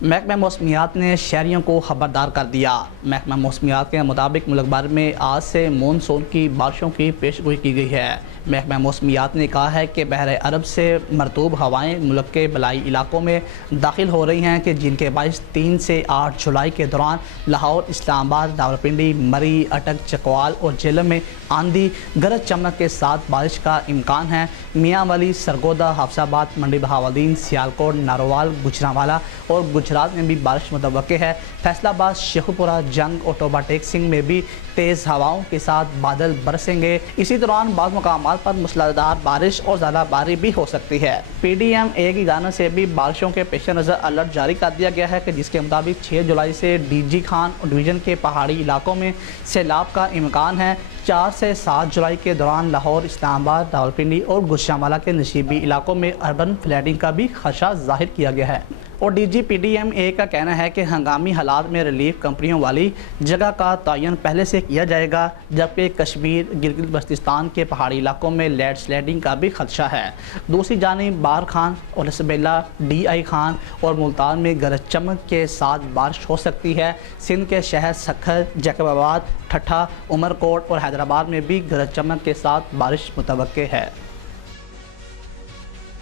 محکمہ موسمیات نے شہریوں کو خبردار کر دیا۔ محکمہ موسمیات کے مطابق ملک بھر میں آج سے مونسون کی بارشوں کی پیش گوئی کی گئی ہے۔ محکمہ موسمیات نے کہا ہے کہ بحر عرب سے مرطوب ہوائیں ملک کے بالائی علاقوں میں داخل ہو رہی ہیں کہ جن کے باعث 3 سے 8 جولائی کے دوران لاہور، اسلام آباد، راولپنڈی، مری، اٹک، چکوال اور جہلم میں آندھی گرج چمک کے ساتھ بارش کا امکان ہے۔ میاں والی، سرگودا، حفص آباد، منڈی بہاولدین، سیالکوٹ، نارووال، گوجرانوالہ اور گجرات میں بھی بارش متوقع ہے۔ فیصل آباد، شیخو پورہ، جنگ اور ٹوبہ ٹیک سنگھ میں بھی تیز ہواؤں کے ساتھ بادل برسیں گے۔ اسی دوران بعض مقامات پر موسلادھار بارش اور زیادہ بارش بھی ہو سکتی ہے۔ پی ڈی ایم اے کی جانب سے بھی بارشوں کے پیش نظر الرٹ جاری کر دیا گیا ہے کہ جس کے مطابق 6 جولائی سے ڈی جی خان ڈویژن کے پہاڑی علاقوں میں سیلاب کا امکان ہے۔ 4 سے 7 جولائی کے دوران لاہور، اسلام آباد، راولپنڈی اور گوجرانوالہ کے نشیبی علاقوں میں اربن فلڈنگ کا بھی خدشہ ظاہر کیا گیا ہے۔ اور D G P D M A کا کہنا ہے کہ ہنگامی حالات میں ریلیف کمپنیوں والی جگہ کا تعین پہلے سے کیا جائے گا، جبکہ کشمیر، گلگت بلتستان کے پہاڑی علاقوں میں لینڈ سلائڈنگ کا بھی خدشہ ہے۔ دوسری جانب بارکھان اور اسبیلا، ڈی آئی خان اور ملتان میں گرج چمک کے ساتھ بارش ہو سکتی ہے۔ سندھ کے شہر سکھر، جیکب آباد، ٹھٹھہ، عمر کوٹ اور حیدرآباد میں بھی گرج چمک کے ساتھ بارش متوقع ہے۔